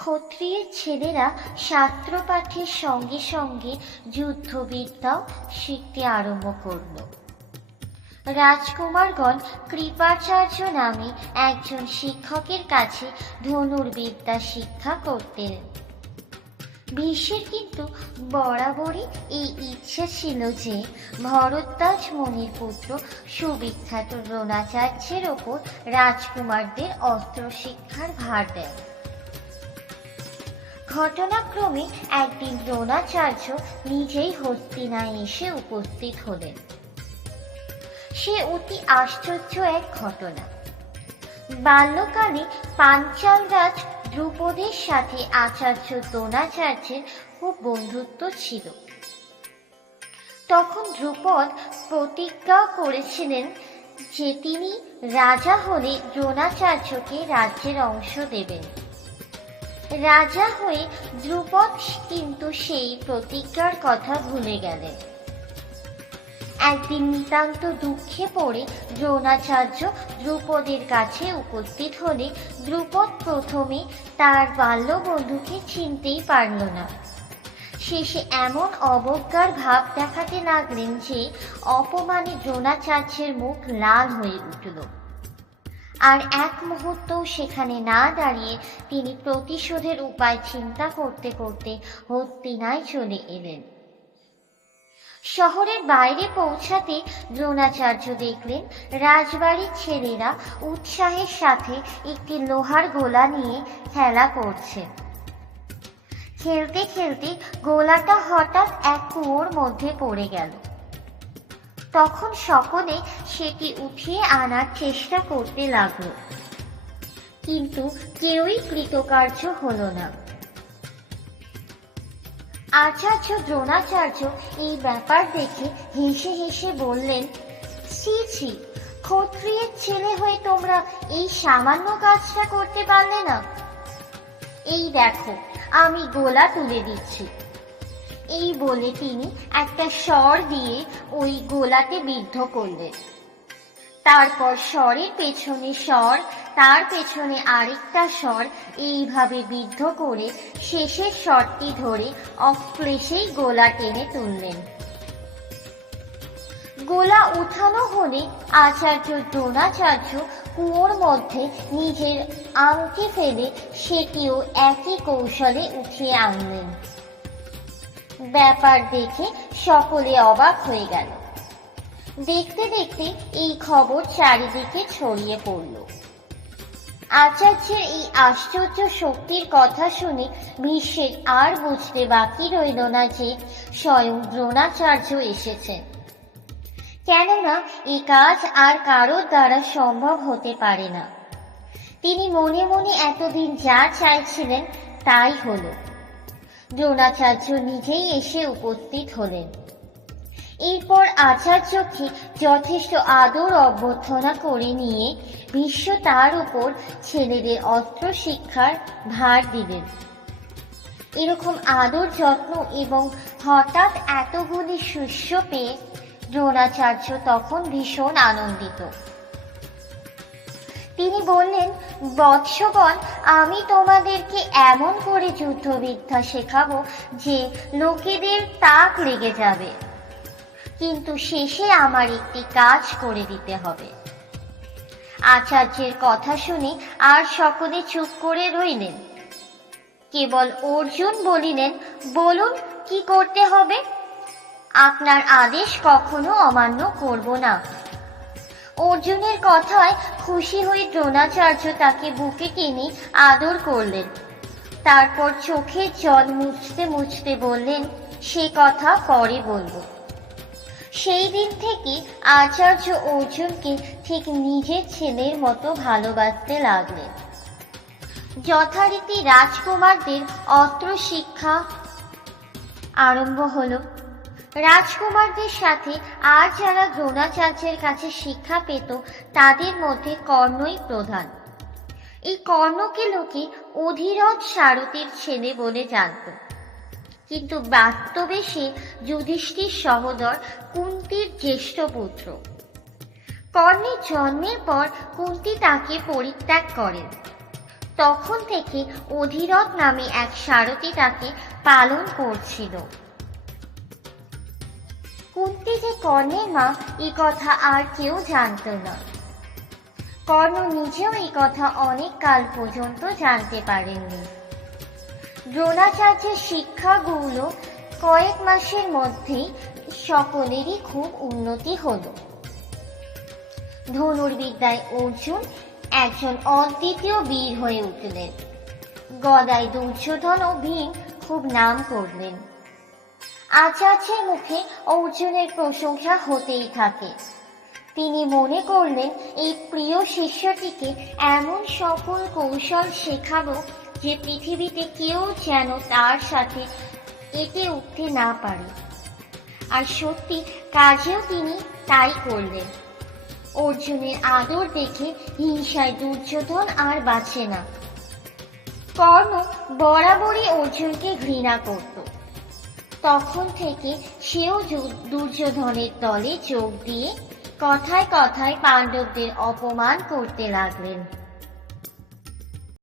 ক্ষত্রিয়ের ছেলেরা শাস্ত্র পাঠের সঙ্গে সঙ্গে যুদ্ধবিদ্যাও শিখতে আরম্ভ করল। রাজকুমারগণ কৃপাচার্য নামে একজন শিক্ষকের কাছে ধনুর্বিদ্যা শিক্ষা করতেন। ভীষ্মের কিন্তু বরাবরই এই ইচ্ছে ছিল যে ভরদ্বাজ মুনির পুত্র সুবিখ্যাত দ্রোণাচার্যের ওপর রাজকুমারদের অস্ত্র শিক্ষার ভার দেন। ঘটনাক্রমে একদিন দ্রোণাচার্য নিজেই হস্তিনায় এসে উপস্থিত হলেন। সে অতি আশ্চর্য এক ঘটনা। বাল্যকালে পাঞ্চাল রাজ দ্রুপদের সাথে আচার্য দ্রোণাচার্যের খুব বন্ধুত্ব ছিল। তখন দ্রুপদ প্রতিজ্ঞা করেছিলেন যে তিনি রাজা হলে দ্রোণাচার্যকে রাজ্যের অংশ দেবেন। রাজা হয়ে দ্রুপদ কিন্তু সেই প্রতিজ্ঞার কথা ভুলে গেলেন। একদিন নিতান্ত দুঃখে পড়ে দ্রোণাচার্য দ্রুপদের কাছে উপস্থিত হলে দ্রুপদ প্রথমে তার বাল্যবন্ধুকে চিনতেই পারল না। শেষে এমন অবজ্ঞার ভাব দেখাতে লাগলেন যে অপমানে দ্রোণাচার্যের মুখ লাল হয়ে উঠল। আর এক মুহূর্তও সেখানে না দাঁড়িয়ে তিনি প্রতিশোধের উপায় চিন্তা করতে করতে হস্তিনায় চলে এলেন। শহরের বাইরে পৌঁছাতে দ্রোণাচার্য দেখলেন রাজবাড়ির ছেলেরা উৎসাহের সাথে একটি লোহার গোলা নিয়ে খেলা করছে। খেলতে খেলতে গোলাটা হঠাৎ এক কুয়োর মধ্যে পড়ে গেল। তখন সকলে সেটি উঠিয়ে আনার চেষ্টা করতে লাগলো, কিন্তু কেউই কৃতকার্য হলো না। আচার্য দ্রোণাচার্য এই ব্যাপার দেখে হেসে হেসে বললেন, ছি ছি, ক্ষত্রিয়ের ছেলে হয়ে তোমরা এই সামান্য কাজটা করতে পারলে না? এই দেখো, আমি গোলা তুলে দিচ্ছি। এই বলে তিনি একটা স্বর দিয়ে ওই গোলাতে বিদ্ধ করলেন। তারপর স্বরের পেছনে স্বর, তার পেছনে আরেকটা স্বর, এইভাবে বিদ্ধ করে শেষের স্বরটি ধরে অক্লেশেই গোলা টেনে তুললেন। গোলা উঠানো হলে আচার্য দ্রোণাচার্য কুয়োর মধ্যে নিজের আংটি ফেলে সেটিও একই কৌশলে উঠিয়ে আনলেন। ব্যাপার দেখে সকলে অবাক হয়ে গেল। দেখতে দেখতে এই খবর চারিদিকে ছড়িয়ে পড়ল। আচার্যের এই আশ্চর্য শক্তির কথা শুনে ভীষ্মের আর বুঝতে বাকি রইল না যে স্বয়ং দ্রোণাচার্য এসেছেন। কেননা এই কাজ আর কারোর দ্বারা সম্ভব হতে পারে না। তিনি মনে মনে এতদিন যা চাইছিলেন তাই হল। দ্রোণাচার্য নিজেই এসে উপস্থিত হলেন। এরপর আচার্যকে যথেষ্ট আদর অভ্যর্থনা করে নিয়ে ভীষ্ম তার উপর ছেলেদের অস্ত্র শিক্ষার ভার দিলেন। এরকম আদর যত্ন এবং হঠাৎ এতগুলি শিষ্য পেয়ে দ্রোণাচার্য তখন ভীষণ আনন্দিত। তিনি বললেন, বৎসগণ, আমি তোমাদেরকে এমন করে যুদ্ধবিদ্যা শেখাবো যে লোকেদের তাক লেগে যাবে, কিন্তু শেষে আমার একটি কাজ করে দিতে হবে। আচার্যের কথা শুনে আর সকলে চুপ করে রইলেন। কেবল অর্জুন বলিলেন, বলুন কি করতে হবে? আপনার আদেশ কখনো অমান্য করব না। অর্জুনের কথায় খুশি হয়ে দ্রোণাচার্য তাকে বুকে টেনে আদর করলেন। তারপর চোখের জল মুছতে মুছতে বললেন, সে কথা পরে বলবো। সেই দিন থেকে আচার্য অর্জুনকে ঠিক নিজের ছেলের মতো ভালোবাসতে লাগলেন। যথারীতি রাজকুমারদের অস্ত্র শিক্ষা আরম্ভ হলো। রাজকুমারদের সাথে আর যারা দ্রোণাচার্যের কাছে শিক্ষা পেত তাদের মধ্যে কর্ণই প্রধান। এই কর্ণকে লোকে অধিরথ সারথীর ছেলে বলে জানত, কিন্তু বাস্তবে সে যুধিষ্ঠির সহোদর কুন্তির জ্যেষ্ঠ পুত্র। কর্ণের জন্মের পর কুন্তি তাকে পরিত্যাগ করেন। তখন থেকে অধিরথ নামে এক সারথি তাকে পালন করছিল। কুন্তী যে কর্ণের মা এ কথা আর কেউ জানত না। কর্ণ নিজেও এই কথা অনেক কাল পর্যন্ত জানতে পারেননি। দ্রোণাচার্যের শিক্ষাগুলো কয়েক মাসের মধ্যেই সকলেরই খুব উন্নতি হলো। ধনুর্বিদ্যায় অর্জুন একজন অদ্বিতীয় বীর হয়ে উঠলেন। গদায় দুর্যোধন ও ভীম খুব নাম করলেন। আচার্যের মুখে অর্জুনের প্রশংসা হতেই থাকে। তিনি মনে করলেন এই প্রিয় শিষ্যটিকে এমন সকল কৌশল শেখাবো যে পৃথিবীতে কেউ যেন তার সাথে এঁটে উঠতে না পারে। আর সত্যি কাজেও তিনি তাই করলেন। অর্জুনের আদর দেখে হিংসায় দুর্যোধন আর বাঁচে না। কর্ণ বরাবরই অর্জুনকে ঘৃণা করত। তখন থেকে সেও দুর্যোধনের দলে যোগ দিয়ে কথায় কথায় পাণ্ডবদের অপমান করতে লাগলেন।